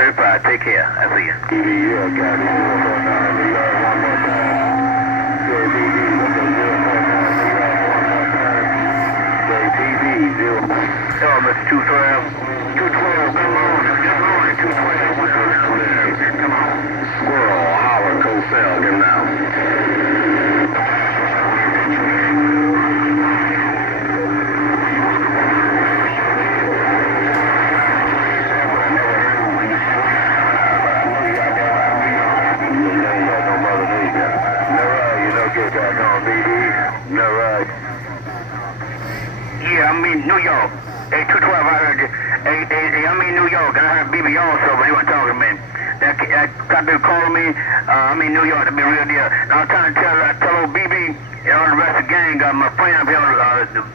35, take care. I see you. TV, yeah, got it. 049, New York, one more time. JBD, what's the 049, New York, one more time. JBD, 0. Hello, Mr. 212. 212, come on. Good morning, 212. What's going on there? Come on. Squirrel, Howard, Cosell, get now. Yeah, I'm in New York. Hey, 212, I heard you. Hey, I'm in New York, and I heard BB also, but he wasn't talking to me. That cop been calling me. I'm in New York to be real deal. And I'm trying to tell old BB and all the rest of the gang, my friend up here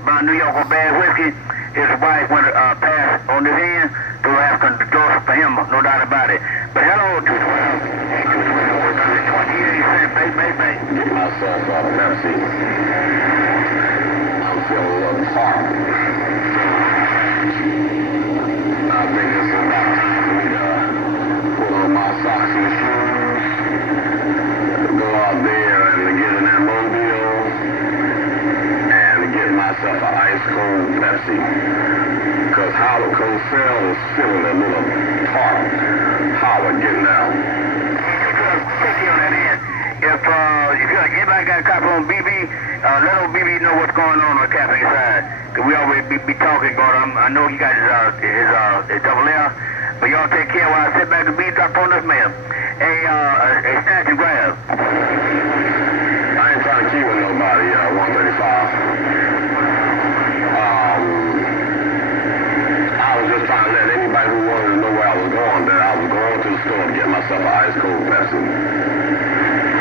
by New York on Bad Whiskey, his wife went passed on this end, so I have to do it for him, no doubt about it. But hello, 212. Hey, 212, what's on this 28 cent, baby. Get myself out of Pepsi. I'm feeling a little hard. I think it's about time for me to put on my socks and shoes, go out there and get in that mobile, and get myself an ice cold Pepsi. Because Howard Cosell is feeling a little tart. Howard, getting out. Take care on that end. If anybody got a copy on BB, let old BB know what's going on the cafe side. Cause we always be talking going on. I know you got his double L, but y'all take care while I sit back and drop on this man. Hey, snatch and grab. I ain't trying to keep with nobody, 135. I was just trying to let anybody who wanted to know where I was going, that I was going to the store to get myself an ice cold Pepsi.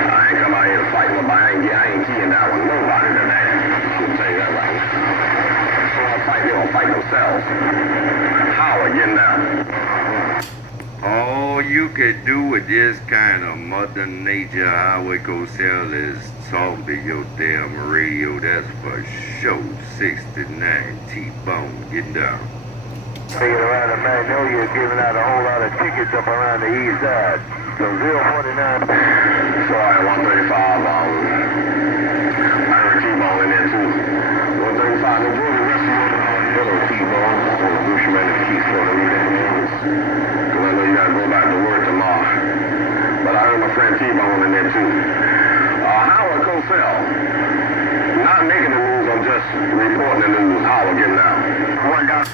I ain't come out here to fight nobody. I ain't keying that with nobody today. I'm gonna tell you that right now. So I fight, they gonna fight themselves. Howard, getting down. All you could do with this kind of Mother Nature Highway Cosell is talk to your damn radio. That's for sure. 69 T-Bone, get down. Taking around the Magnolia, giving out a whole lot of tickets up around the east side. So 049. Sorry, 135. I heard T-Bone in there too. 135. Enjoy the rest of your hello, T-Bone. Well, Bushman and Keith for the reading. Because I know you got to go back to work tomorrow. But I heard my friend T-Bone in there too. Howard Cosell. Not making the news, I'm just reporting the news. Howard getting out. One down.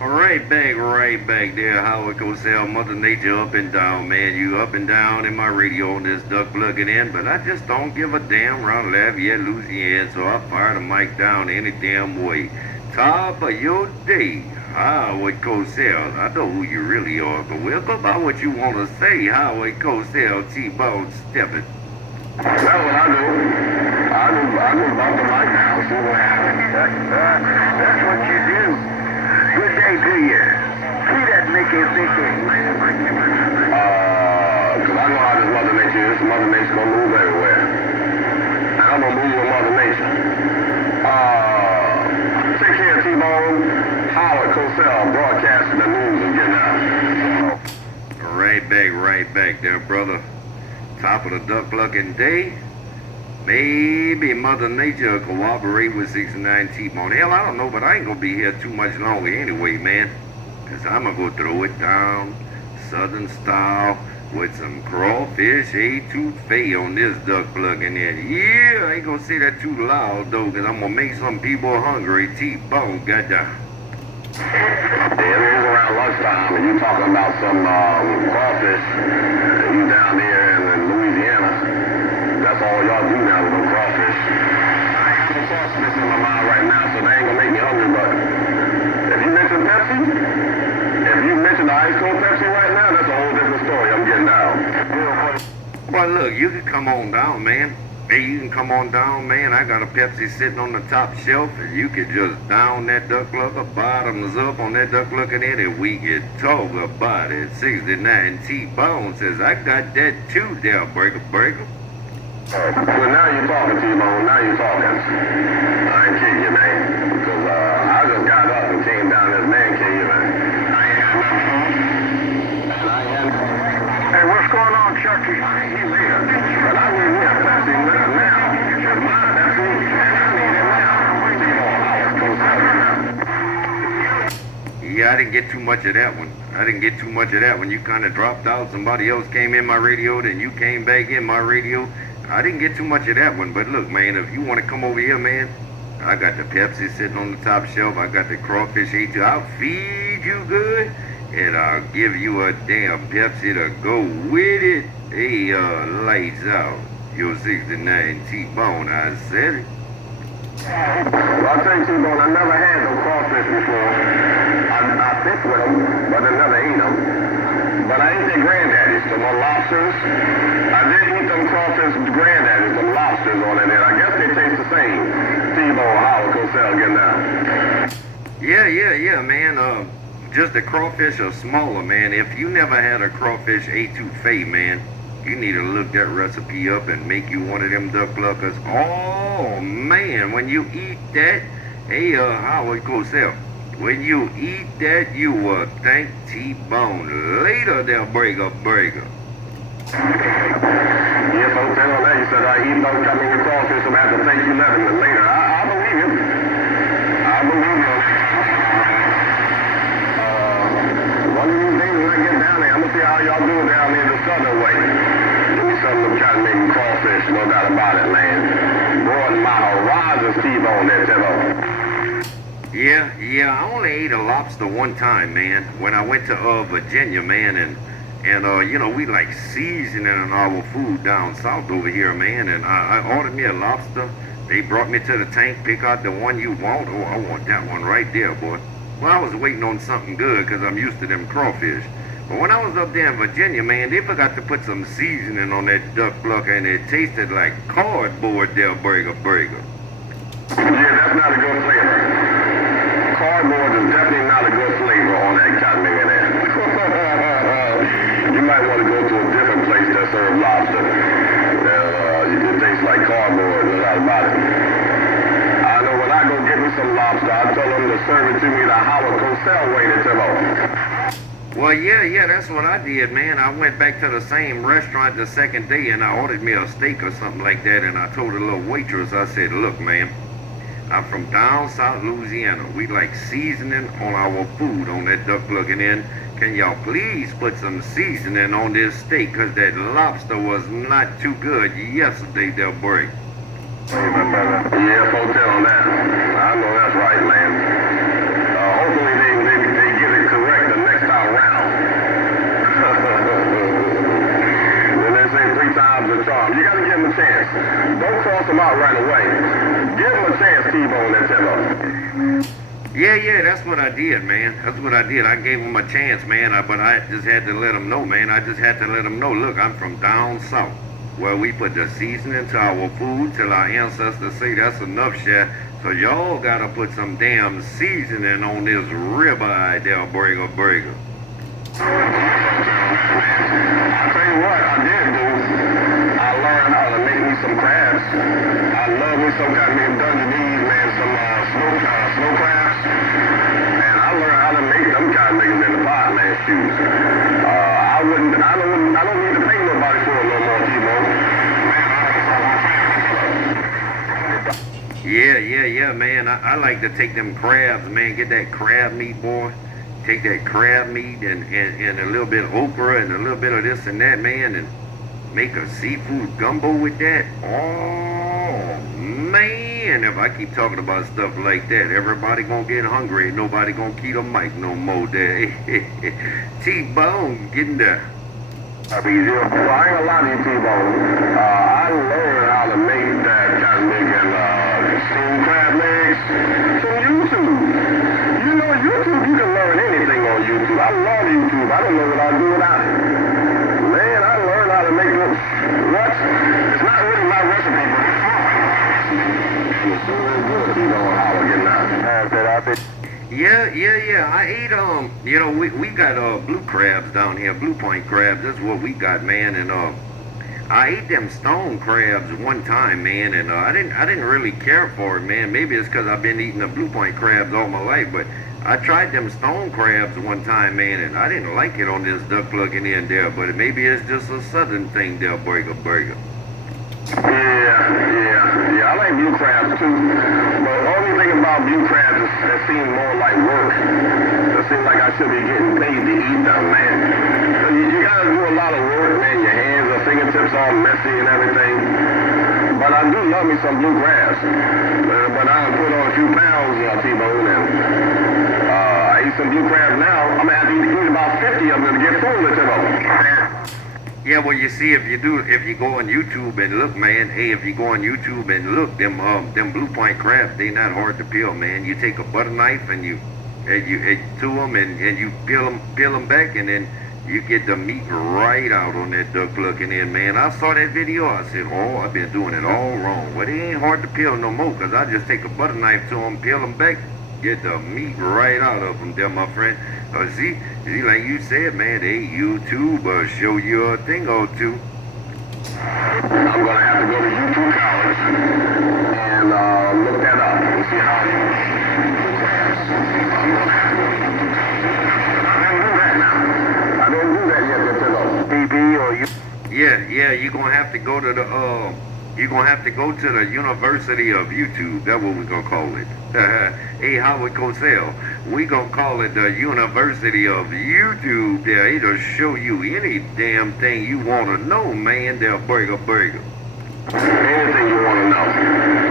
Right back there, Howard Cosell, Mother Nature up and down, man. You up and down in my radio on this duck plugging in, but I just don't give a damn around Lafayette, Louisiana, so I fire the mic down any damn way. Top of your day, Howard Cosell. I know who you really are, but we'll go by what you want to say, Howard Cosell, T-Bone stepping. That's what I do. I do bump the mic now, see what happens. That's what you do. Good day to you. See that Mickey. Because I know how this Mother Nature is. Mother Nature gonna move everywhere. And I'm gonna move with Mother Nature. Take care, T-Bone. Howard Cosell broadcasting the news and getting out. Right back there, brother. Top of the duck plucking day. Maybe Mother Nature will cooperate with 69 T-Bone. Hell, I don't know, but I ain't gonna be here too much longer anyway, man. Cause I'm gonna go throw it down Southern style with some crawfish etouffee on this duck plugging in. Yeah, I ain't gonna say that too loud though, cause I'm gonna make some people hungry. T-Bone got down. Yeah, it is around lunchtime and you talking about some crawfish. You down there in Louisiana. That's all y'all do now with them crawfish. I ain't got no crawfish in my mind right now, so they ain't gonna make me hungry, but if you mention Pepsi, if you mention the ice cold Pepsi right now, that's a whole different story. I'm getting down. Well, look, you can come on down, man. Hey, you can come on down, man. I got a Pepsi sitting on the top shelf, and you can just down that duck plugger, bottoms up on that duck plugger in, and we can talk about it. 69 T-Bone says, I got that too, there, breaker. Well, now you're talking, T-Bone. Now you're talking. I ain't kidding you, man. Because I just got up and came down this man cave, and I ain't had nothing to eat. And I ain't had get too much of that one. I didn't get too much of that one. You kind of dropped out. Somebody else came in my radio, then you came back in my radio. I didn't get too much of that one. But look, man, if you want to come over here, man, I got the Pepsi sitting on the top shelf. I got the crawfish A2. I'll feed you good, and I'll give you a damn Pepsi to go with it. Hey, lights out. Your 69 T-Bone, I said it. Well, I'll tell you, T-Bone, I never had no crawfish before. I fished with them, but I never ate them. But I ate their granddaddies, some lobsters. I did eat them crawfish granddaddies, some lobsters on it, and I guess they taste the same. T-Bone, Howard, cosell, getting out. Yeah, man. Just the crawfish are smaller, man. If you never had a crawfish etouffee, man, you need to look that recipe up and make you one of them duck pluckers. Oh, man, when you eat that, hey, Howard Cosell, when you eat that, you will thank T-Bone. Later, they'll break a burger. Yes, I'll tell you that. You said I eat those coming with crawfish, so I have to thank you later. I believe you. I believe you. One of these days when I get down there, I'm going to see how y'all do down there the southern way. Give me some of them trying to make crawfish, no doubt about it, man. Broaden my horizons, T-Bone, there, T-Bone. Yeah, I only ate a lobster one time, man. When I went to Virginia, man, and you know, we like seasoning our food down south over here, man. And I ordered me a lobster. They brought me to the tank, pick out the one you want. Oh, I want that one right there, boy. Well, I was waiting on something good because I'm used to them crawfish. But when I was up there in Virginia, man, they forgot to put some seasoning on that duck plucker, and it tasted like cardboard there, burger. Yeah, that's not a good flavor. Cardboard is definitely not a good flavor on that cotton in there. You might want to go to a different place that serves lobster. It tastes like cardboard, no doubt about it. I know when I go get me some lobster, I tell them to serve it to me the Howard Cosell way to Timo. Well, yeah, that's what I did, man. I went back to the same restaurant the second day, and I ordered me a steak or something like that, and I told the little waitress, I said, look, man, I'm from down south Louisiana. We like seasoning on our food on that duck plucking in. Can y'all please put some seasoning on this steak, because that lobster was not too good yesterday, they'll break. Yeah, hotel on that. I know that's right, man. Hopefully they get it correct the next time round. When they say 3 times the charm, you got to give them a chance. Don't cross them out right away. Give them a chance, T-Bone, and Timo. Yeah, that's what I did, man. That's what I did. I gave them a chance, man. But I just had to let them know, man. I just had to let them know, look, I'm from down south, where we put the seasoning to our food till our ancestors say that's enough, chef. So y'all gotta put some damn seasoning on this ribeye there, burger. I tell you what, I did do. I learned how to make me some crabs. I love me some kind of Dungeness, man, some snow crabs. And I learned how to make them kind of niggas in the pot, man, shoes. I don't need to pay nobody for it no more, T-Bone. Yeah, man. I like to take them crabs, man. Get that crab meat, boy. Take that crab meat and a little bit of okra and a little bit of this and that, man, and make a seafood gumbo with that. Oh, man. If I keep talking about stuff like that, everybody gonna get hungry. Ain't nobody gonna keep a mic no more there. T-Bone, getting there. Well, I ain't gonna lie to you, T-Bone. I learned how to make that kind of nigga steamed crab legs from YouTube. You know, YouTube, you can learn anything on YouTube. I love YouTube. I don't know what I'd do without it. Man, I learned how to make them. What? It's not really my recipe, but it's so good. You know how to get out. Yeah. I ate you know, we got blue crabs down here, blue point crabs. That's what we got, man. And I ate them stone crabs one time, man, and I didn't really care for it, man. Maybe it's because I've been eating the blue point crabs all my life, but I tried them stone crabs one time, man, and I didn't like it on this duck plucking in there. But maybe it's just a southern thing there, burger. Yeah. I like blue crabs too. But the only thing about blue crabs is they seem more like work. They seem like I should be getting paid to eat them, man. You gotta do a lot of work, man. Your hands and fingertips all messy and everything. But I do love me some bluegrass. But I put on a few pounds, T-Bone, and I eat some bluegrass now. I'm gonna have to eat about 50 of them to get full of T-Bone. Yeah, well, you see, if you go on YouTube and look, man, hey, if you go on YouTube and look, them blue point crabs, they not hard to peel, man. You take a butter knife and you to them and you peel them back, and then you get the meat right out on that duck looking in, man. I saw that video. I said, oh, I've been doing it all wrong. Well, it ain't hard to peel no more, because I just take a butter knife to them, peel them back, get the meat right out of them there, my friend. See, like you said, man, they YouTube show you a thing or two. I'm going to have to go to YouTube College and look that up and see how you I didn't do that yet, BB or you. Yeah, you're gonna have to go to the University of YouTube. That's what we're gonna call it. Hey, Howard Cosell, we gonna call it the University of YouTube. There, it'll show you any damn thing you wanna know, man. They'll burger. Anything you want to know.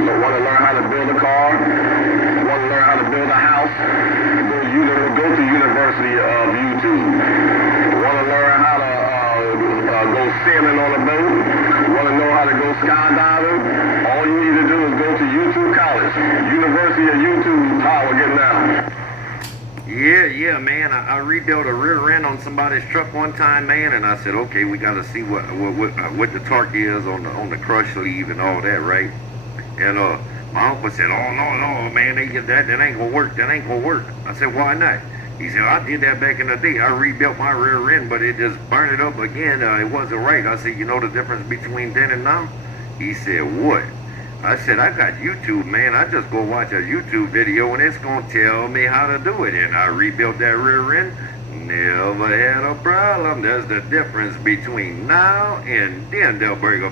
So want to learn how to build a car? Want to learn how to build a house? Go to University of YouTube. Want to learn how to go sailing on a boat? Want to know how to go skydiving? All you need to do is go to YouTube College. University of YouTube. Power, get down. Yeah, man. I rebuilt a rear end on somebody's truck one time, man, and I said, okay, we got to see what the torque is on the crush sleeve and all that, right? And my uncle said, oh no, man, that ain't gonna work. That ain't gonna work. I said, why not? He said, I did that back in the day. I rebuilt my rear end, but it just burned it up again. It wasn't right. I said, you know the difference between then and now? He said, what? I said, I got YouTube, man. I just go watch a YouTube video and it's going to tell me how to do it. And I rebuilt that rear end. Never had a problem. That's the difference between now and then, Del Burger.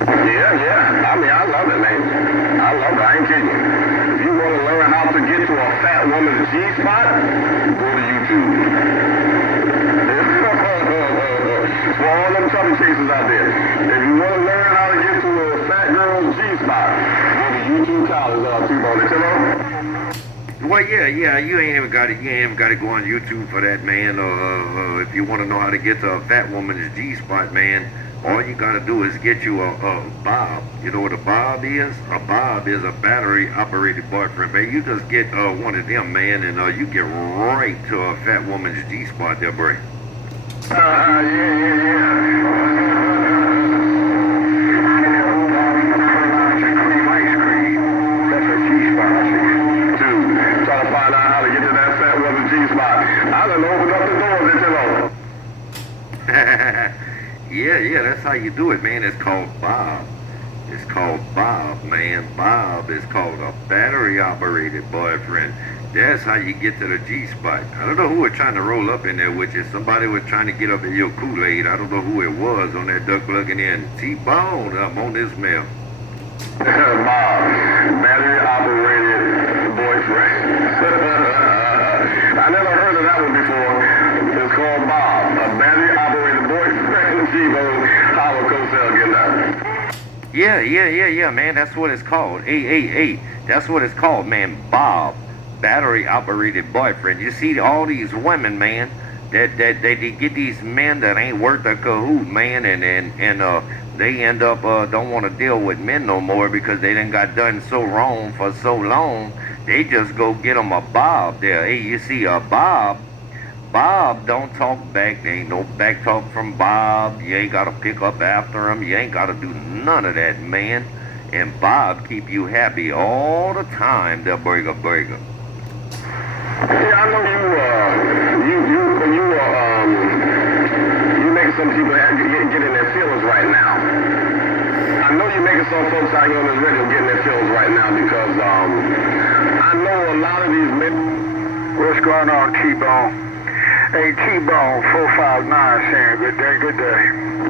Yeah. I mean, I love it, man. I love it. I ain't kidding you. If you want to learn how to get to a fat woman's G-spot, go to YouTube. For all them trouble chasers out there, if you want to learn how to get to a fat girl's G-spot, go to YouTube College, T-Bone. Well, yeah, you ain't even got to go on YouTube for that, man. If you want to know how to get to a fat woman's G-spot, man, all you got to do is get you a bob. You know what a bob is? A bob is a battery-operated boyfriend, man. You just get one of them, man, and you get right to a fat woman's G-spot there, bro. Try to find out how to get to that fat woman's G-spot. I done opened up the doors until Yeah, that's how you do it, man. It's called Bob. It's called Bob, man. Bob is called a battery-operated boyfriend. That's how you get to the G-spot. I don't know who was trying to roll up in there with you. Somebody was trying to get up in your Kool-Aid. I don't know who it was on that duck looking in. T-Bone, I'm on this mail. Bob, battery-operated boyfriend. I never heard of that one before. It's called Bob, a battery-operated boyfriend. T-Bone, Howard Cosell, getting that. Yeah, man. That's what it's called. Hey. That's what it's called, man. Bob, battery-operated boyfriend. You see, all these women, man, that they get these men that ain't worth a cahoot, man, and they end up don't want to deal with men no more because they done got done so wrong for so long. They just go get them a Bob there. Hey, you see, a Bob don't talk back. There ain't no back talk from Bob. You ain't got to pick up after him. You ain't got to do none of that, man. And Bob keep you happy all the time, the burger. Yeah, I know you making some people get in their feelings right now. I know you're making some folks out here on this radio get in their feelings right now because I know a lot of these men. What's going on, T-Bone? Hey, T-Bone, 459 saying good day.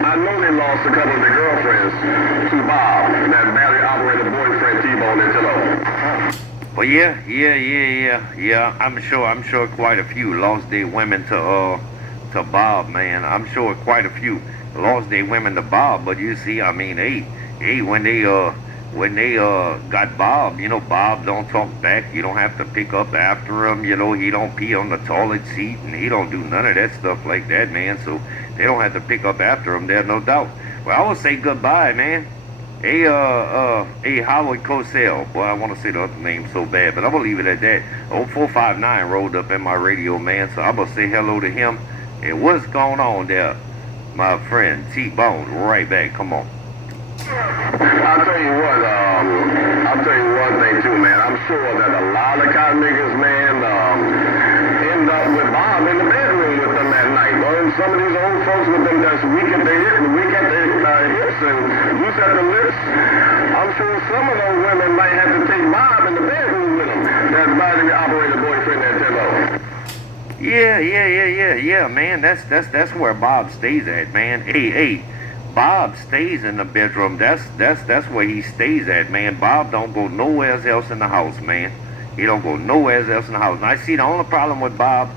I know they lost a couple of their girlfriends to Bob, that battery-operated boyfriend T-Bone into Well, yeah. I'm sure quite a few lost their women to Bob, man. I'm sure quite a few lost their women to Bob. But you see, I mean, hey, when they got Bob, you know, Bob don't talk back. You don't have to pick up after him. You know, he don't pee on the toilet seat and he don't do none of that stuff like that, man. So they don't have to pick up after him. There's no doubt. Well, I will say goodbye, man. Hey, Howard Cosell. Boy, I want to say the other name so bad, but I'm going to leave it at that. 0459 rolled up in my radio, man, so I'm going to say hello to him. And what's going on there, my friend T-Bone? Right back. Come on. I'll tell you what, I'll tell you one thing too, man. I'm sure that a lot of cotton niggas, man, end up with Bob in the bedroom with them at night. Or some of these old folks with them that's weak at their hips and loose at the lips. I'm sure some of those women might have to take Bob in the bedroom with them. That battery operated boyfriend that Timbo. Yeah, man. That's where Bob stays at, man. Hey. Bob stays in the bedroom. That's where he stays at, man. Bob don't go nowhere else in the house, man. He don't go nowhere else in the house. And I see the only problem with Bob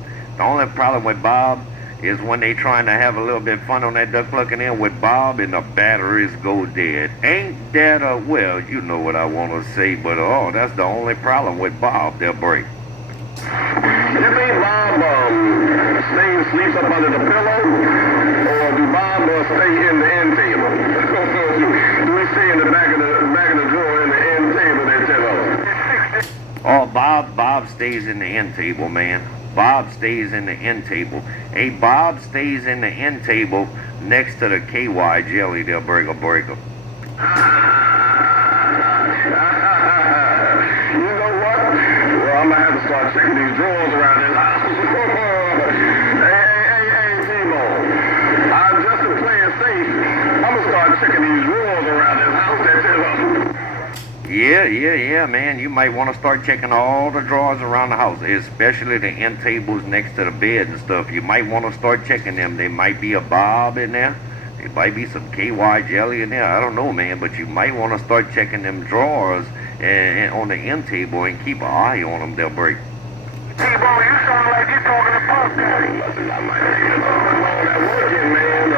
is when they trying to have a little bit fun on that duck plucking in with Bob and the batteries go dead. Ain't that well, you know what I want to say, but that's the only problem with Bob. They'll break. You think Bob sleeps up under the pillow, or do Bob stay in the end table? Do we stay in the back of the drawer in the end table there, Timbo? Oh, Bob stays in the end table, man. Bob stays in the end table. Hey, Bob stays in the end table next to the KY jelly. They'll break. I'm gonna have to start checking these drawers around this house. hey, T-Bone. I'm just to play it safe. I'm gonna start checking these drawers around this house. That's it. Yeah, man. You might want to start checking all the drawers around the house, especially the end tables next to the bed and stuff. You might want to start checking them. There might be a Bob in there. There might be some KY jelly in there. I don't know, man. But you might want to start checking them drawers and on the end table and keep an eye on them. They'll break. T-Bone, you sound like you're talking to Puff Daddy. I might have all that working, man.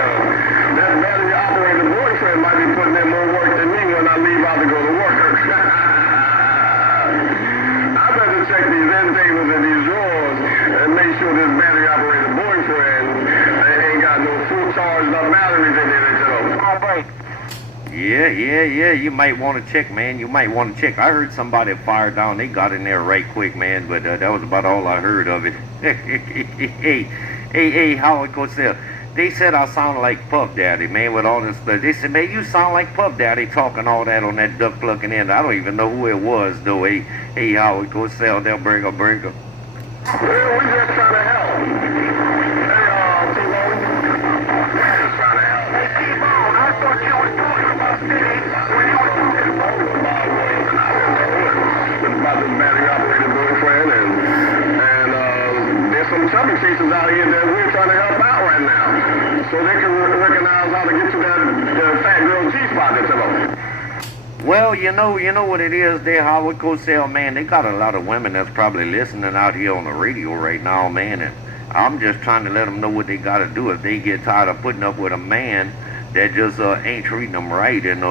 That battery operated boyfriend might be putting in more work than me when I leave out to go to work. I better check these end tables and these drawers and make sure this battery operated boyfriend ain't got no full charged up batteries in there. All right. Yeah. You might want to check, man. You might want to check. I heard somebody fire down. They got in there right quick, man. But that was about all I heard of it. hey, Howard Cosell. They said I sound like Puff Daddy, man, with all this stuff. They said, man, you sound like Puff Daddy talking all that on that duck plucking end. I don't even know who it was, though. Hey, Howard Cosell, they'll bring a. Well, we just trying to help. Hey, T-Bone. We just trying to help. Hey, T-Bone, I thought you were talking about Diddy when you were talking about about this battery operated boyfriend and there's some chubby chasers out here that we're trying to help out right now. So they can recognize how to get to that fat girl G-spot that's about. Well, you know what it is there, Howard Cosell, man. They got a lot of women that's probably listening out here on the radio right now, man. And I'm just trying to let them know what they got to do if they get tired of putting up with a man that just ain't treating them right. And,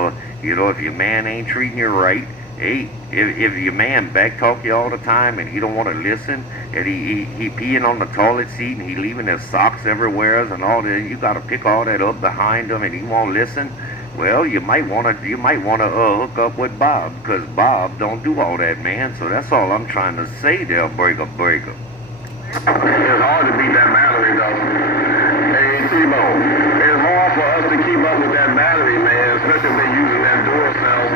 if your man ain't treating you right, hey, if your man backtalk you all the time and he don't want to listen, and he peeing on the toilet seat and he leaving his socks everywhere and all that, you got to pick all that up behind him and he won't listen. Well, you might want to hook up with Bob, because Bob don't do all that, man. So that's all I'm trying to say there, breaker. It's hard to beat that battery, though. Hey, T-Bone, it's hard for us to keep up with that battery, man, especially if they're using that door cell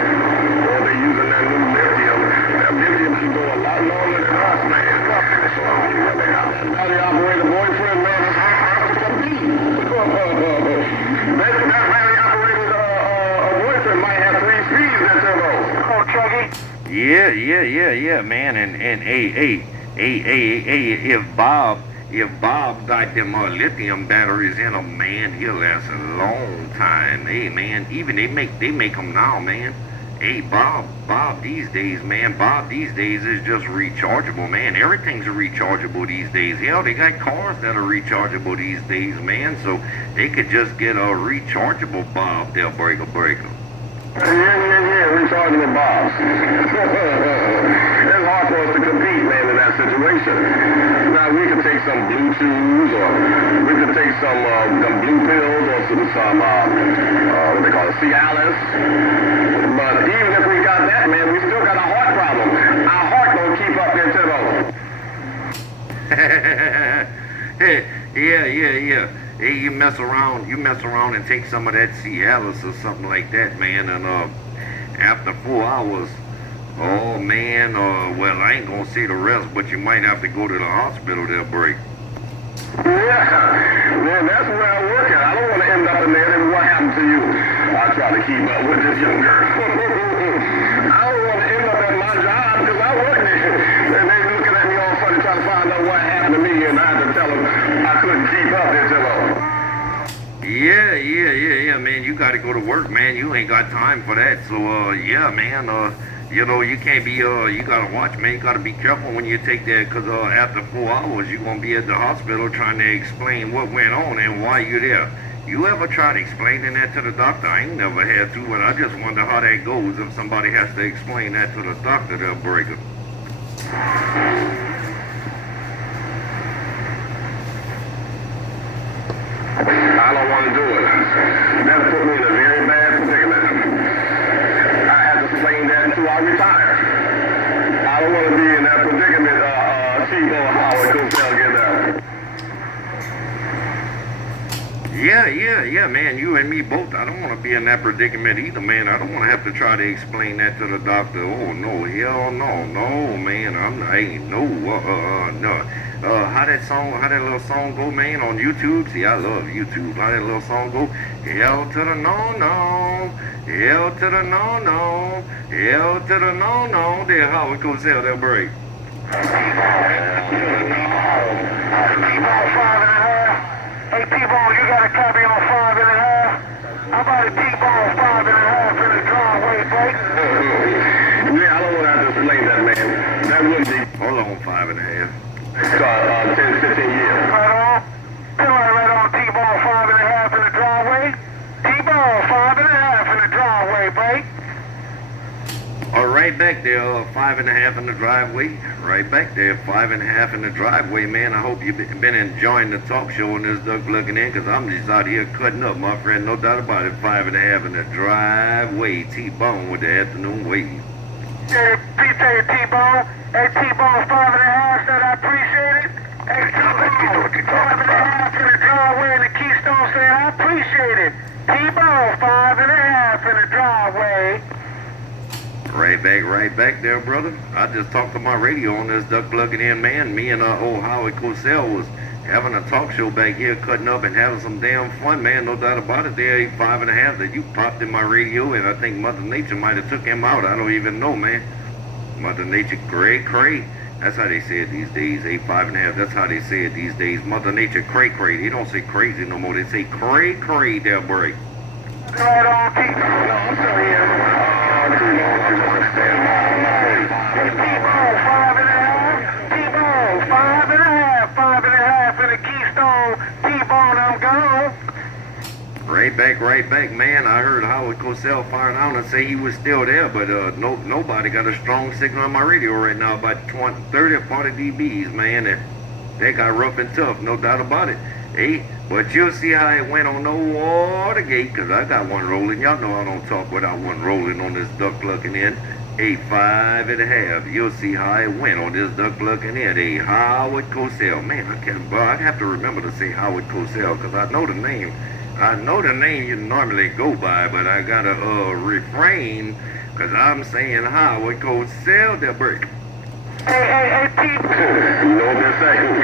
or they're using that new lithium. That lithium can go a lot longer than us, man. So, that battery operator boyfriend, man, it's hard to compete. That battery operated boyfriend might have 3 speeds, that turbo. Oh, Chucky? Yeah, man. And hey, if Bob got them lithium batteries in him, man, he'll last a long time. Hey, man, even they make them now, man. Hey, Bob these days, man, Bob these days is just rechargeable, man. Everything's rechargeable these days. Hell, they got cars that are rechargeable these days, man. So they could just get a rechargeable Bob. They'll break a breaker. Yeah, rechargeable Bobs. It's hard for us to compete, man, in that situation. Now, we could take some Bluetooths, or we could take some blue pills, or some what they call it, Cialis. But even if we got that, man, we still got a heart problem. Our heart don't keep up their tempo. Yeah. Hey, you mess around and take some of that Cialis or something like that, man, and after 4 hours, oh man, well, I ain't gonna say the rest, but you might have to go to the hospital. They'll break. Yeah, man, that's where I work at. I don't want to end up in there. And what happened to you? I try to keep up with this young girl. I don't want to end up at my job because I work there. And they looking at me all funny trying to find out what happened to me, and I had to tell them I couldn't keep up until Yeah, man, you gotta go to work, man. You ain't got time for that. So, yeah, man, you know, you can't be, you gotta watch, man. You gotta be careful when you take that, because after 4 hours, you're gonna be at the hospital trying to explain what went on and why you're there. You ever tried explaining that to the doctor? I ain't never had to, but I just wonder how that goes if somebody has to explain that to the doctor. They'll break it. I don't want to do it. That put me in a very bad predicament. I had to explain that until I retire. I don't want to be in that predicament, T-Bone Howard Cosell get there. Yeah, man, you and me both. I don't want to be in that predicament either, man. I don't want to have to try to explain that to the doctor. Oh, no, hell no, man. I ain't no. How that little song go, man, on YouTube? See, I love YouTube. How that little song go? Hell to the no, hell to the no, hell to the no. There, how it goes, hell, that break. Hey, T-Bone, you got a copy on 5.5? How about a T-Bone 5.5 in the driveway, break? Yeah, I don't want to have to explain that, man. That wouldn't be. Hold on, 5.5. 10, 15 years. Right on. Right on, T-Bone 5.5 in the driveway. T-Bone 5.5 in the driveway, break. All right back there, 5.5 in the driveway. Right back there, 5.5 in the driveway, man. I hope you've been enjoying the talk show on this Duck Looking In, because I'm just out here cutting up, my friend. No doubt about it. 5.5 in the driveway. T-Bone with the afternoon wave. Yeah, appreciate it, T-Bone. Hey, T-Bone 5.5 said I appreciate it. Hey, T-Bone 5.5 in the driveway and the Keystone said I appreciate it. T-Bone 5.5 in the driveway. Right back there, brother. I just talked to my radio on this Duck Plugging In, man. Me and old Howard Cosell was having a talk show back here, cutting up and having some damn fun, man. No doubt about it. There, 5.5 that you popped in my radio, and I think Mother Nature might have took him out. I don't even know, man. Mother Nature, cray. That's how they say it these days. 5.5. That's how they say it these days. Mother Nature, cray. They don't say crazy no more. They say cray. They'll break. Right on, T-Bone. No, I'm still here. T-Bone 5.5 in the Keystone. T-Bone, I'm gone. Right back, man. I heard Howard Cosell firing out and say he was still there, but nobody got a strong signal on my radio right now, about 30 or 40 dBs, man. And they got rough and tough, no doubt about it. Hey, but you'll see how it went on the Watergate, because I got one rolling. Y'all know I don't talk without one rolling on this Duck Plugging In. 5.5. You'll see how it went on this Duck Plugging In. Howard Cosell. Man, I have to remember to say Howard Cosell, because I know the name. You normally go by, but I gotta refrain, because I'm saying Howard Cosell. They'll break. Hey, T. You know what they're saying?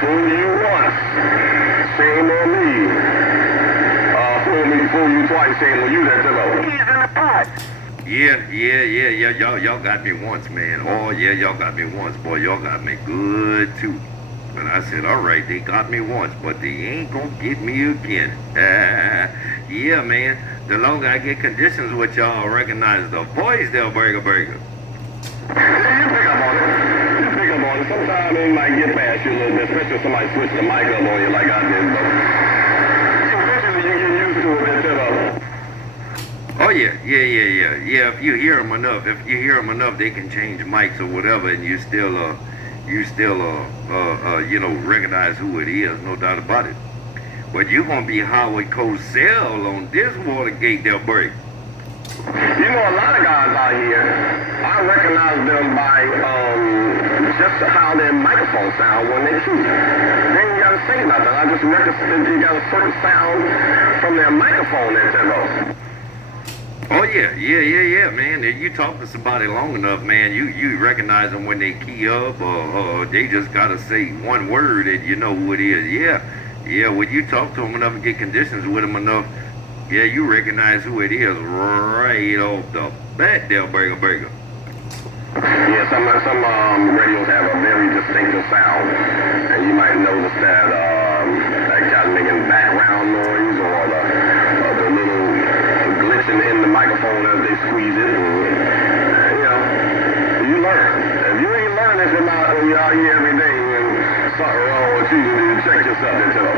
Fool you once, shame on me. Fool you twice, shame on you. That's about. He's in the pot. Yeah. Y'all got me once, man. Oh, yeah, y'all got me once. Boy, y'all got me good, too. But I said, all right, they got me once, but they ain't gonna get me again. Yeah, man. the longer I get conditions with y'all, I'll recognize the voice, Del Burger Burger. Yeah, you pick up on it. You pick up on it. Sometimes it might get past you a little bit, especially if somebody switch the mic up on you like I did. But eventually you get used to it until Oh yeah. If you hear them enough, they can change mics or whatever, and you still recognize who it is, no doubt about it. But you're gonna be Howard Cosell on this Watergate, Del Break. You know, a lot of guys out here, I recognize them by just how their microphone sound when they shoot. They ain't gotta say nothing. I just recognize you got a certain sound from their microphone that tells. Oh yeah, man. If you talk to somebody long enough, man, you recognize them when they key up, or they just gotta say one word and you know who it is. Yeah. When you talk to them enough and get conditions with them enough, yeah, you recognize who it is right off the bat, Del Burger Burger. Yeah, some radios have a very distinctive sound, and you might notice that that kind of making background noise or the little glitching in the microphone as they squeeze it. And, you learn. If you ain't learning from out when you're out here every day and something wrong with you check yourself into it.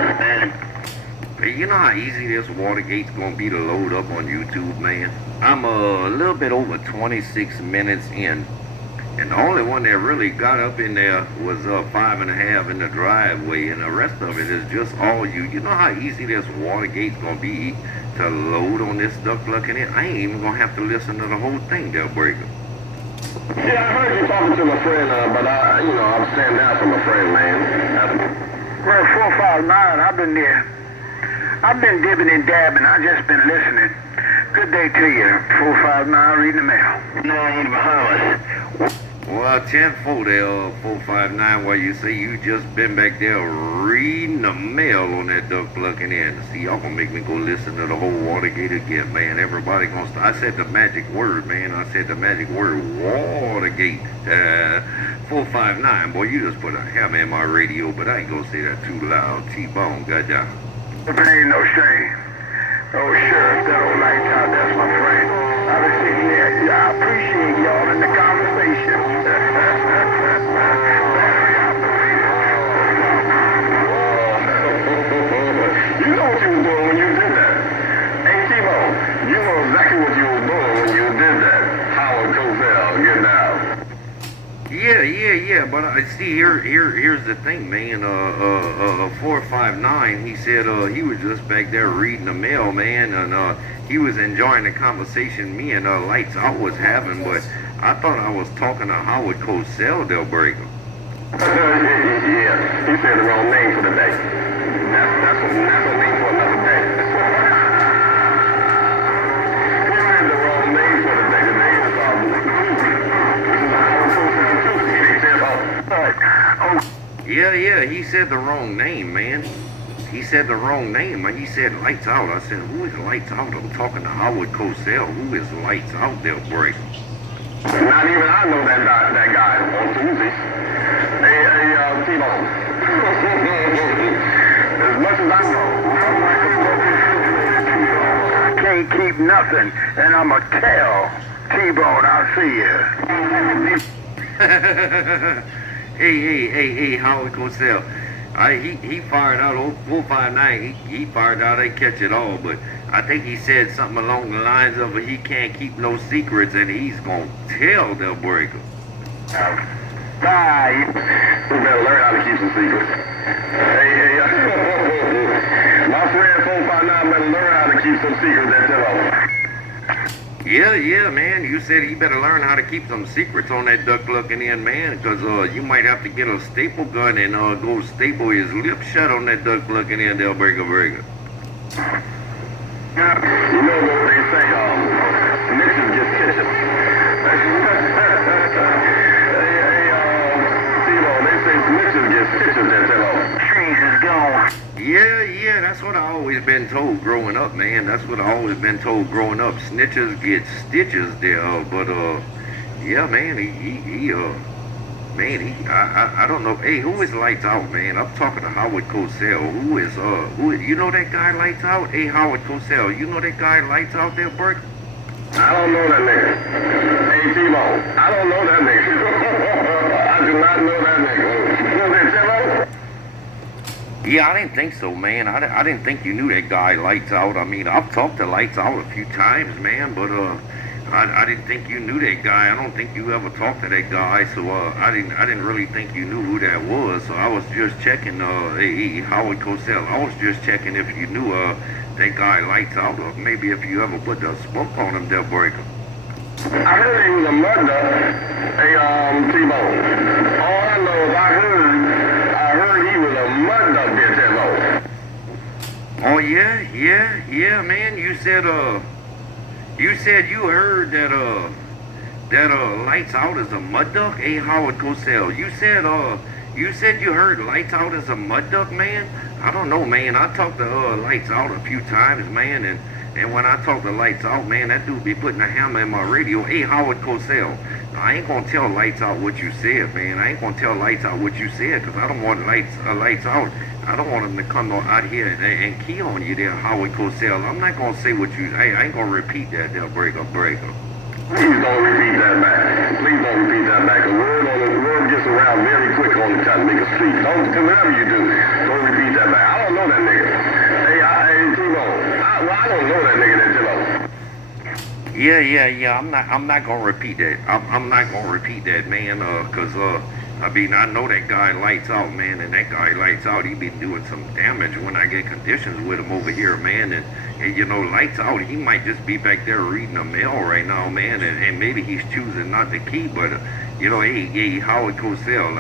Hey, you know how easy this Watergate's gonna be to load up on YouTube, man? I'm a little bit over 26 minutes in, and the only one that really got up in there was 5.5 in the driveway, and the rest of it is just all you. You know how easy this Watergate's gonna be to load on this duck plucking in? I ain't even gonna have to listen to the whole thing, Del Breaker. Yeah, I heard you talking to my friend, but I'm standing out for my friend, man. Well, 459, I've been there. I've been dibbing and dabbing. I just been listening. Good day to you. 459 reading the mail. No, I ain't behind us. Well, 10-4 there, 459, while you say you just been back there reading the mail on that duck plucking in. See, y'all gonna make me go listen to the whole Watergate again, man. Everybody gonna start. I said the magic word, man. I said the magic word, Watergate. 459, boy, you just put a hammer in my radio, but I ain't gonna say that too loud. T-Bone, goddamn. If it ain't no shame. Oh, sheriff, that old lights out, that's my friend. I was sitting there. I appreciate y'all in the conversation. You know what you was doing when you did that. Hey, T-Bone, you know exactly what you was doing when you did that. Howard Cosell, get down. Yeah, but I see here's the thing, man. 459, he said he was just back there reading the mail, man, and he was enjoying the conversation me and Lights Out was having, but I thought I was talking to Howard Cosell, Del Breaker. Yeah, he said the wrong name for the day. That's a name for another day. He said the wrong name for the day. Yeah, he said the wrong name, man. He said the wrong name. He said Lights Out. I said, who is Lights Out? I'm talking to Howard Cosell. Who is Lights Out, Del Breaker? Not even I know that guy on Tuesday. Hey, T-Bone. As much as I know, I can't keep nothing, and I'ma tell T-Bone, I'll see you. Hey, Howard Cosell. He fired out 459. He fired out, I catch it all, but I think he said something along the lines of he can't keep no secrets, and he's gonna tell Del Breaker. Bye. You better learn how to keep some secrets. Hey, my friend 459 better learn how to keep some secrets that tell. Yeah, man. You said he better learn how to keep some secrets on that duck looking in, man, because you might have to get a staple gun and go staple his lip shut on that duck looking in, Del Breaker. You know what they say, snitches get stitches. They say snitches get stitches that tell. Trees is gone. Yeah, that's what I always been told growing up, man. That's what I always been told growing up. Snitches get stitches there, but yeah, man, Man, I don't know. Hey, who is Lights Out, man? I'm talking to Howard Cosell. You know that guy Lights Out? Hey, Howard Cosell, you know that guy Lights Out there, Bert? I don't know that nigga. Hey, T-Bone, I don't know that nigga. I do not know that nigga. You know that, T-Bone? Yeah, I didn't think so, man. I didn't think you knew that guy Lights Out. I mean, I've talked to Lights Out a few times, man, but I didn't think you knew that guy. I don't think you ever talked to that guy, so I didn't really think you knew who that was. So I was just checking, hey, Howard Cosell. I was just checking if you knew that guy Lights Out, or maybe if you ever put the smoke on him, Del Breaker. I heard he was a mud duck. Hey, T-Bone. All I know is I heard he was a mud duck there, T-Bone. Oh yeah, man. You said you heard that Lights Out is a mud duck. Hey, Howard Cosell, you said you heard Lights Out is a mud duck, man. I don't know, man. I talked to Lights Out a few times, man, and when I talk to Lights Out, man, that dude be putting a hammer in my radio. Hey, Howard Cosell, I ain't gonna tell Lights Out what you said, man. I ain't gonna tell Lights Out what you said, because I don't want Lights Out. I don't want him to come out here and key on you there, Howard Cosell. I'm not gonna say what you. I ain't gonna repeat that there, breaker. Please don't repeat that back. Please don't repeat that back. The word gets around very quick on the Chattanooga street. Don't, whatever you do, don't repeat that back. I don't know that nigga. Hey, T-Bone. I don't know that nigga, that T-Bone. Yeah. I'm not gonna repeat that. I'm not gonna repeat that, man. Cause I mean, I know that guy Lights Out, man, and that guy Lights Out, he been doing some damage when I get conditions with him over here, man, and you know, Lights Out, he might just be back there reading a mail right now, man, and maybe he's choosing not to key, but, you know, hey, Howard Cosell,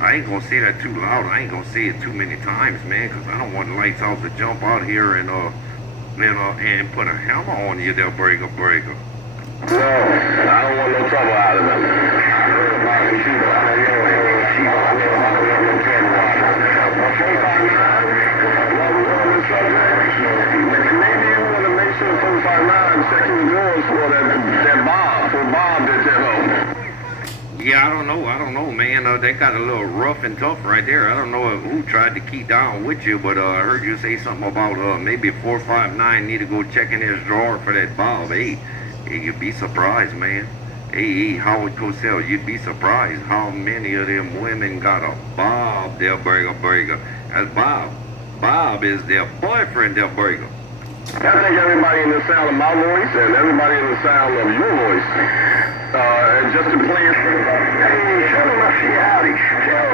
I ain't gonna say that too loud, I ain't gonna say it too many times, man, because I don't want Lights Out to jump out here and put a hammer on you there, breaker. No, I don't want no trouble out of him. I heard about him, too, but I don't know him. I don't want no trouble out of him. While we're on the subject, maybe you want to make sure 459 checking the drawers for that Bob that you know. Yeah, I don't know, man. They got a little rough and tough right there. I don't know who tried to key down with you, but I heard you say something about maybe 459 need to go check in his drawer for that Bob. Hey, you'd be surprised, man. Hey, Howard Cosell, you'd be surprised how many of them women got a Bob, their burger. As Bob is their boyfriend, their burger. I think everybody in the sound of my voice and everybody in the sound of your voice, just to play it. Hey, tell him I say howdy. Tell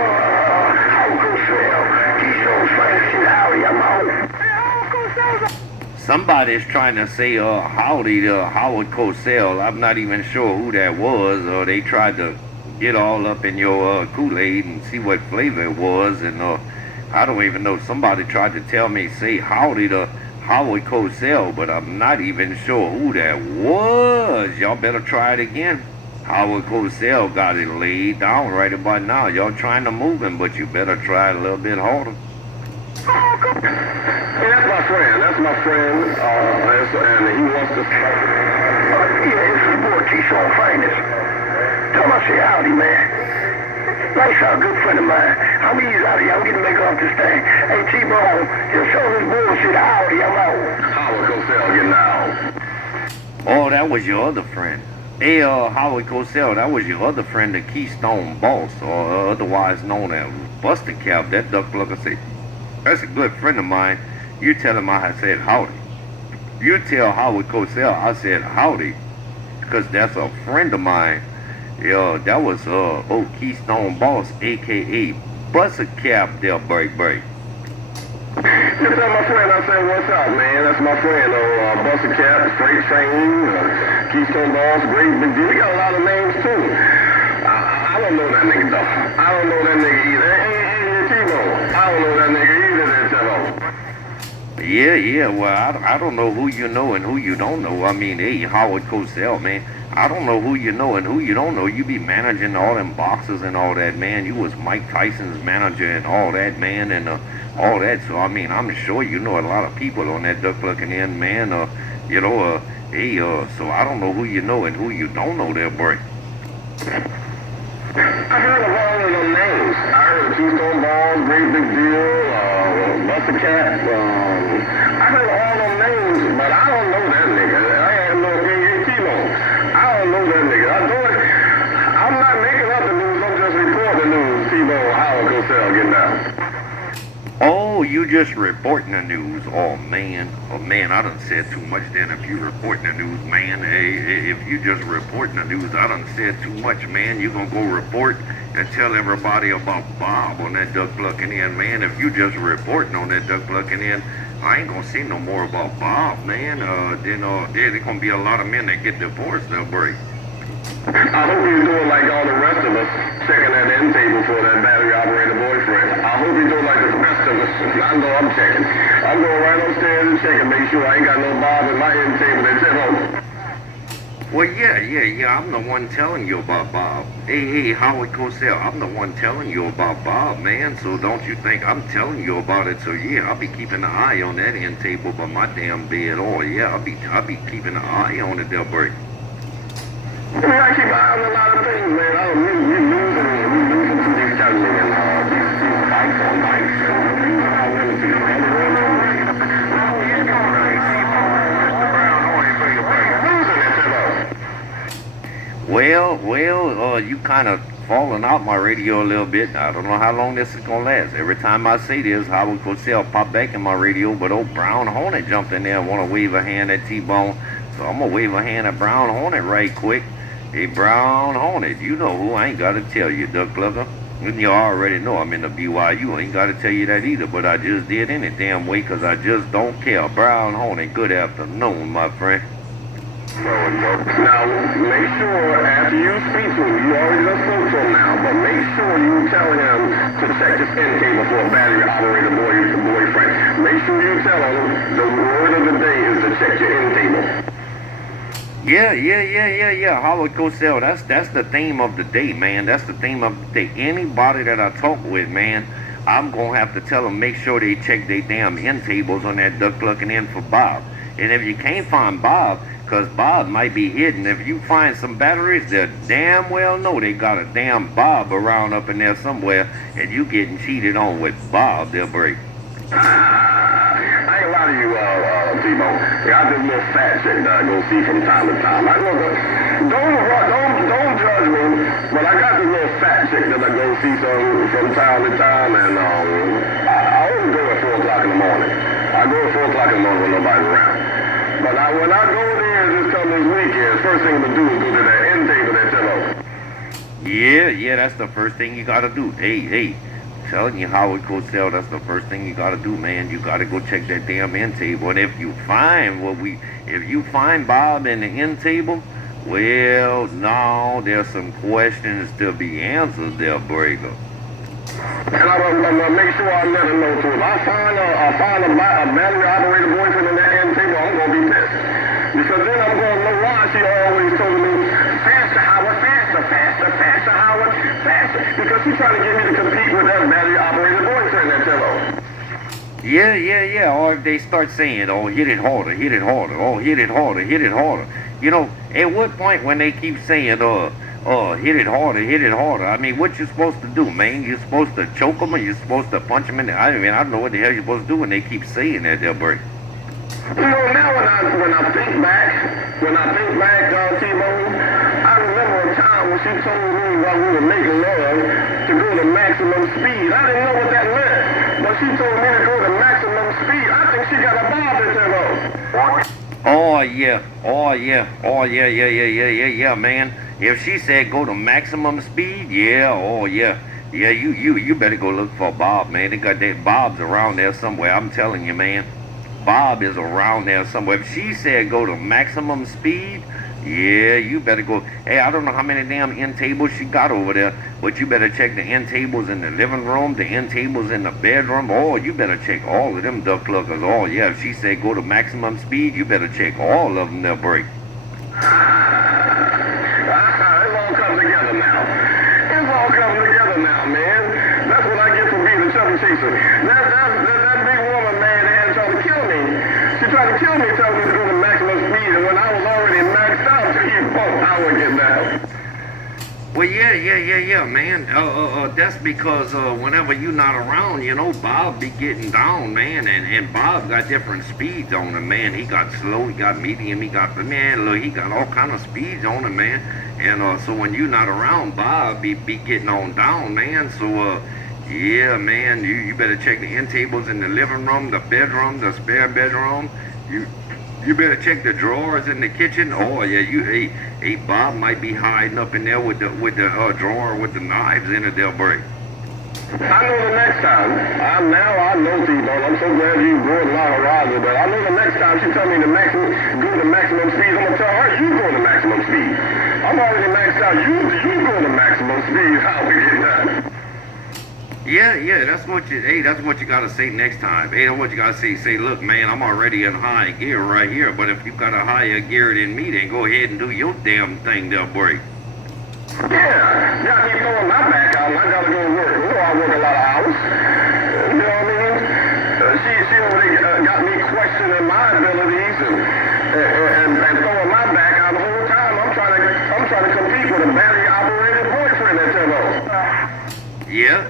Howard Cosell, Keystone Fantasy, howdy, I'm out. Hey, Howard Cosell. Somebody's trying to say howdy to Howard Cosell. I'm not even sure who that was. They tried to get all up in your Kool-Aid and see what flavor it was, and I don't even know. Somebody tried to tell me say howdy to Howard Cosell, but I'm not even sure who that was. Y'all better try it again. Howard Cosell got it laid down right about now. Y'all trying to move him, but you better try it a little bit harder. Hey, that's my friend, and he wants to... yeah, it's the boy Keystone Finest. Tell him I say howdy, man. Nice, a good friend of mine. I'm easy out of here. I'm getting back off this thing. Hey, T-Bone, just show this bullshit howdy, I'm out. Howard Cosell getting out. Oh, that was your other friend. Hey, Howard Cosell, that was your other friend, the Keystone Boss, or otherwise known as Buster Cap. That duck plucker said, that's a good friend of mine. You tell him I said howdy. You tell Howard Cosell I said howdy, because that's a friend of mine. Yeah, that was old Keystone Boss, a.k.a. Buster Cap there, break. You tell my friend I said, what's up, man? That's my friend, Buster Cap, Straight Train, Keystone Boss, Great Big Deal. We got a lot of names, too. I don't know that nigga, though. I don't know that nigga either. Hey, T-Bone, I don't know that nigga either, that T-Bone. Yeah, well, I don't know who you know and who you don't know. I mean, hey, Howard Cosell, man, I don't know who you know and who you don't know. You be managing all them boxers and all that, man. You was Mike Tyson's manager and all that, man, and all that. So, I mean, I'm sure you know a lot of people on that duck looking end, man. Hey, so I don't know who you know and who you don't know there, boy. I heard of all of Keystone Balls, Great Big Deal, Buster Cat. I heard all them names, but I don't know that nigga. I ain't no T-Bone. I don't know that nigga. I'm not making up the news. I'm just reporting the news. T-Bone, Howard Cosell getting out. Oh, you just reporting the news. Oh man, I done said too much then. If you reporting the news, man, hey, if you just reporting the news, I done said too much, man. You gonna go report and tell everybody about Bob on that duck plucking in, man. If you just reporting on that duck plucking in, I ain't gonna see no more about Bob, man. There's gonna be a lot of men that get divorced, they'll break. I hope he's doing like all the rest of us, checking that end table for that battery-operated boyfriend. I hope he's doing like the rest of us. I know I'm checking. I'm going right upstairs and checking, make sure I ain't got no Bob in my end table at 10 Well, yeah, I'm the one telling you about Bob. Hey, Howard Cosell, I'm the one telling you about Bob, man. So don't you think I'm telling you about it? So yeah, I'll be keeping an eye on that end table by my damn bed. Oh yeah, I'll be keeping an eye on it, they'll break. I mean, I keep an eye on a lot of things, man. We losing to these juggling and these bikes on bikes. Well, you kind of falling out my radio a little bit. I don't know how long this is gonna last. Every time I say this, Howard Cosell pop back in my radio, but old Brown Hornet jumped in there and want to wave a hand at T-Bone. So I'm gonna wave a hand at Brown Hornet right quick. Hey, Brown Hornet, you know who? I ain't got to tell you, duck plucker. You already know I'm in the BYU. I ain't got to tell you that either, but I just did any damn way because I just don't care. Brown Hornet, good afternoon, my friend. Now, make sure after you speak to him, you already done spoke to him now, but make sure you tell him to check this end table for a battery-operated boyfriend. Make sure you tell him the word of the day is to check your end table. Yeah. Howard Cosell, that's the theme of the day, man. That's the theme of the day. Anybody that I talk with, man, I'm gonna have to tell them make sure they check their damn end tables on that duck plucking in for Bob. And if you can't find Bob, because Bob might be hidden, if you find some batteries, they damn well know they got a damn Bob around up in there somewhere, and you getting cheated on with Bob, they'll break. I ain't lie to you, T-Bone. I got this little fat chick that I go see from time to time. Don't judge me, but I got this little fat chick that I go see from time to time, and I only go at 4 o'clock in the morning. I go at 4 o'clock in the morning when nobody's around. But when I go there this coming weekend, first thing I'm going to do is go to that end table at 10 Yeah, that's the first thing you gotta do. Hey. Telling you, Howard Cosell, that's the first thing you gotta do, man. You gotta go check that damn end table. And if you find Bob in the end table, well, no, there's some questions to be answered there, Breaker. And I'm gonna make sure I let him know too. If I find a battery-operated boyfriend in that end table, I'm gonna be pissed. Because then I'm gonna know why she always told me, faster, Howard, faster, Howard, faster. Because she's trying to get me to compete with that battery-operated boyfriend that cello. Yeah. Or if they start saying, oh, hit it harder, oh, hit it harder. You know, at what point when they keep saying, hit it harder. I mean, what you supposed to do, man? You supposed to choke them or you supposed to punch them in the eye? I mean, I don't know what the hell you're supposed to do when they keep saying that, they'll break. You know, now when I think back, T-Bone, I remember a time when she told me while we were making love to go to maximum speed. I didn't know what that meant, but she told me to go to maximum speed. I think she got a bob in there. Yeah, man. If she said go to maximum speed, yeah, you better go look for Bob, man. They got that Bob's around there somewhere. I'm telling you, man. Bob is around there somewhere. If she said go to maximum speed, yeah, you better go. Hey, I don't know how many damn end tables she got over there, but you better check the end tables in the living room, the end tables in the bedroom. Oh, you better check all of them duck pluckers. Oh, yeah, if she said go to maximum speed, you better check all of them, they'll break. It's all come together now, man. That's what I get for being a chubby chaser. That big woman, man, had tried to kill me. She tried to kill me, telling me to go to maximum speed, and when I was already maxed out, I would get down. Well, yeah, man. That's because whenever you're not around, you know, Bob be getting down, man, and Bob got different speeds on him, man. He got slow, he got medium, he got man, look, he got all kind of speeds on him, man. And so when you're not around, Bob be getting on down, man. So yeah, man, you better check the end tables in the living room, the bedroom, the spare bedroom. You better check the drawers in the kitchen. Oh yeah, hey, Bob might be hiding up in there with the drawer with the knives in it. They'll break. I know the next time. I know T-Bone. I'm so glad you brought a lot of Roger, but I know the next time she tell me the maximum, go to maximum speed, I'm gonna tell her you go to maximum speed. I'm already maxed out. You go to maximum speed. How we get that? Yeah, that's what you gotta say next time. Hey, that's what you gotta say. Say, look, man, I'm already in high gear right here, but if you got a higher gear than me, then go ahead and do your damn thing. They'll break. Yeah, got me throwing my back out, and I gotta go to work. You know I work a lot of hours. You know what I mean? She already got me questioning my abilities and throwing my back out the whole time. I'm trying to compete with a battery operated boyfriend at Turbo. Yeah.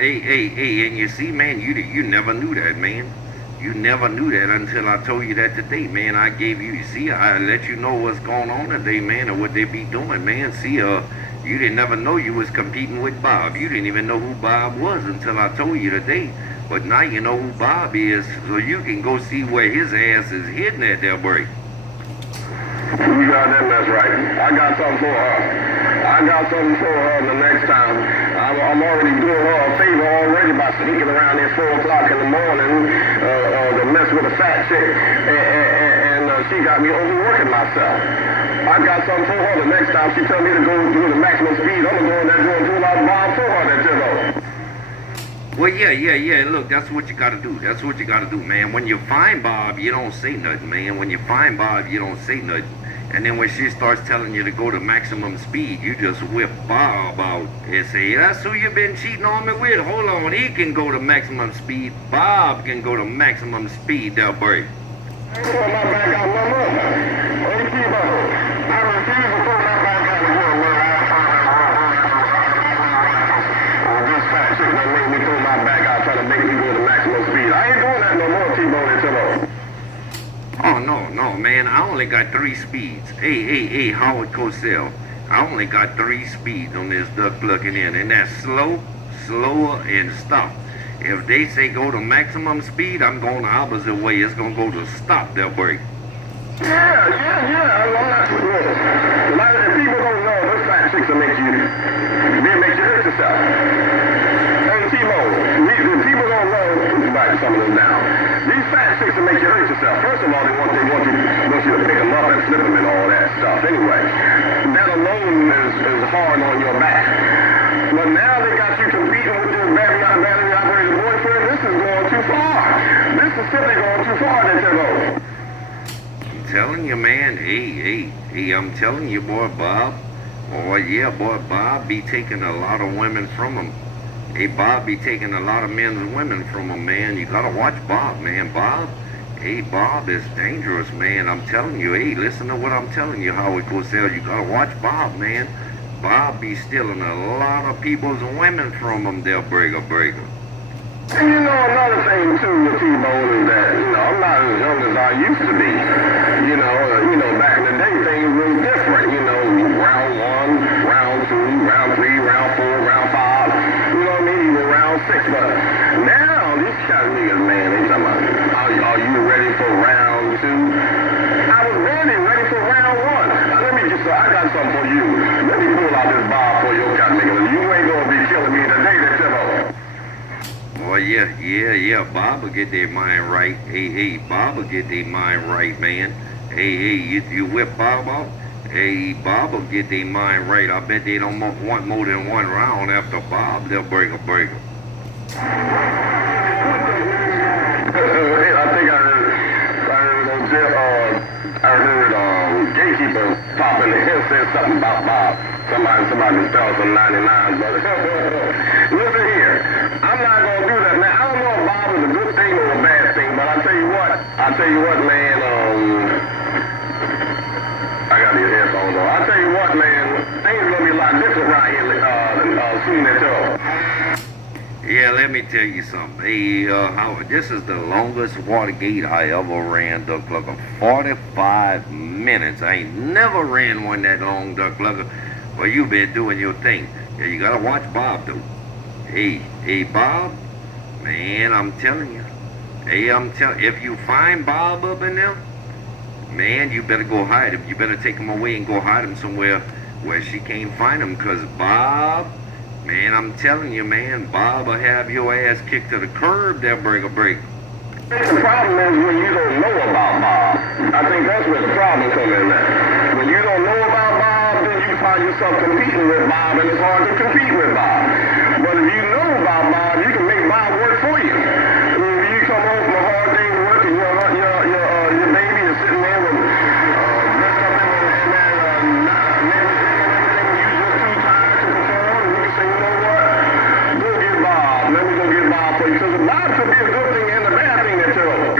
Hey, and you see, man, you never knew that, man. You never knew that until I told you that today, man. I gave you see, I let you know what's going on today, man, and what they be doing, man. See, you didn't never know you was competing with Bob. You didn't even know who Bob was until I told you today. But now you know who Bob is, so you can go see where his ass is hidden at that break. You got that mess right. I got something for her the next time. I'm already doing her a favor already by sneaking around there 4 o'clock in the morning to mess with a fat chick. And she got me overworking myself. I got something for her the next time she tell me to go do the maximum speed. I'm going to go in there doing 2 loud Bob for her that Tillo. Well, yeah. Look, that's what you got to do. That's what you got to do, man. When you find Bob, you don't say nothing, man. When you find Bob, you don't say nothing. And then when she starts telling you to go to maximum speed, you just whip Bob out and say, that's who you've been cheating on me with. Hold on, he can go to maximum speed. Bob can go to maximum speed. They'll break. I throw my back out no more. Hey, T-Bone, I refuse to throw my back out again, man. This fat chick that made me throw my back out trying to make me go to maximum speed. I ain't doing that no more, T-Bone and Tillo. Oh, no, man. I only got 3 speeds. Hey, Howard Cosell. I only got 3 speeds on this duck plucking in. And that's slow, slower, and stop. If they say go to maximum speed, I'm going the opposite way. It's going to go to stop. They'll break. Yeah. I'm not with it. A lot of people don't know those fat chicks will make you hurt yourself. Hey, T-Bone, the people don't know, let's back some of them down. These fat chicks will make you hurt yourself. First of all, they want you to pick them up and slip them and all that stuff. Anyway, that alone is hard on your back. But now they got you competing with your battery operated boyfriend. This is going too far. This is simply going too far, Nintendo. I'm telling you, man. Hey, I'm telling you, boy, Bob. Oh, yeah, boy, Bob be taking a lot of women from him. Hey, Bob be taking a lot of men and women from him, man. You gotta watch Bob, man. Bob is dangerous, man. I'm telling you. Hey, listen to what I'm telling you, Howard Cosell. You gotta watch Bob, man. Bob be stealing a lot of people's women from him. They'll break her. And you know, another thing, too, with T-Bone is that, I'm not as young as I used to be. Back in the day, things were different. Round 1, round 2, round 3, round 4, round 5. You know what I mean? Even round 6. But now, these kind of niggas, man, they talking about, are you ready for round 2? I was ready for round 1. Now, I got something for you. Let me pull out this bar for your kind of nigga. You ain't gonna be killing me today, Tillo. Oh, yeah. Bob will get their mind right. Hey, Bob will get their mind right, man. Hey, you whip Bob out? Hey, Bob will get their mind right. I bet they don't want more than 1 round after Bob. They'll break her. I think I heard Gatekeeper popping and him said something about Bob. Somebody spelled some 99, brother. Listen here, I'm not gonna do that, man. I don't know if Bob is a good thing or a bad thing, but I'll tell you what, man, I got these headphones on. I'll tell you what, man, things are gonna be a lot different Yeah, let me tell you something. Hey, Howard, this is the longest Watergate I ever ran, Duck Lugger. 45 minutes. I ain't never ran one that long, Duck Lugger. Well, you been doing your thing. Yeah, you gotta watch Bob, though. Hey, Bob, man, I'm telling you. Hey, if you find Bob up in there, man, you better go hide him. You better take him away and go hide him somewhere where she can't find him, because Bob, man, I'm telling you, man, Bob will have your ass kicked to the curb, that break. The problem is when you don't know about Bob. I think that's where the problem comes in at. When you don't know about Bob, then you find yourself competing with Bob, and it's hard to compete with Bob. But if you know about Bob, you can make Bob work for you. I mean, when you come home from a hard day of work and your baby is sitting there with dressed up in that lipstick and everything, you just too tired to perform, and you can say, you know what? Go get Bob. Let me go get Bob for you. Because Bob could be a good thing and a bad thing that you're over.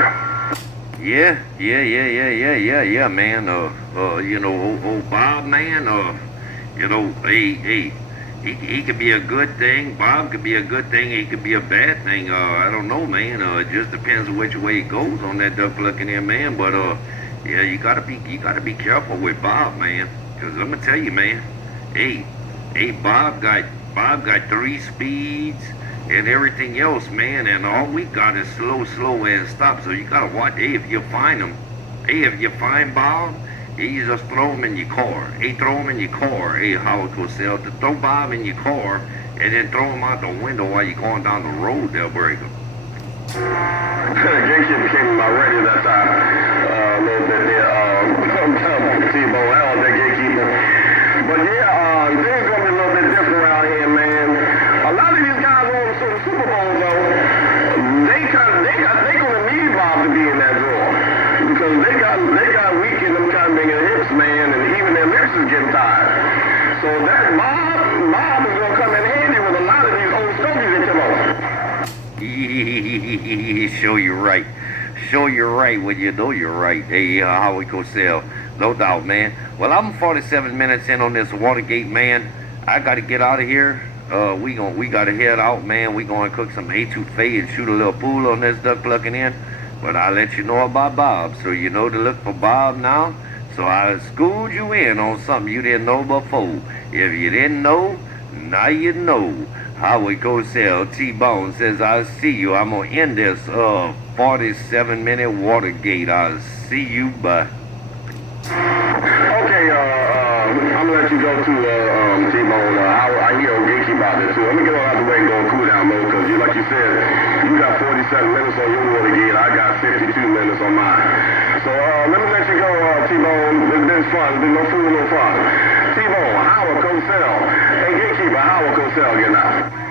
Yeah, man. Old Bob, man. He could be a good thing. Bob could be a good thing. He could be a bad thing. I don't know, man. It just depends on which way it goes on that duck looking there, man. But yeah, you gotta be careful with Bob, man. Cause I'm gonna tell you, man. Hey, Bob got 3 speeds and everything else, man, and all we got is slow, and stop. So you gotta watch. Hey, if you find him, if you find Bob, you just throw him in your car. Hey, throw him in your car. Hey, Howard Cosell, to throw Bob in your car and then throw him out the window while you're going down the road, they'll break him. Gatekeeper came in my radio that time, a little bit there, T-Bone, I was that gatekeeper. But yeah, things gonna be a little bit different around here, man. A lot of these guys on the Super Bowl, though, they gonna need Bob to be in that drawer. Because they got weak in them kind of big hips, man, and even their lips is getting tired. So that Bob is gonna come in handy with a lot of these old stogies that come on. Show you're right when you know you're right. Hey, Howard Cosell, no doubt, man. Well, I'm 47 minutes in on this Watergate, man. I gotta get out of here. We gotta head out, man. We gonna cook some etouffee and shoot a little pool on this duck looking in. But I'll let you know about Bob, so you know to look for Bob now. So I schooled you in on something you didn't know before. If you didn't know, now you know. Howard Cosell, T-Bone says, I'll see you. I'm going to end this 47-minute Watergate. I'll see you. Bye. Okay, I'm going to let you go to T-Bone. I hear a gatekeeper out there, too. Let me get on out the way and go cool down mode, because like you said, you got 47 minutes on your Watergate. I got 52 minutes on mine. So let me let you go, T-Bone. It's been fun. It's been no fool, no fun. T-Bone, Howard Cosell. Hey, gatekeeper, Howard Cosell, good night.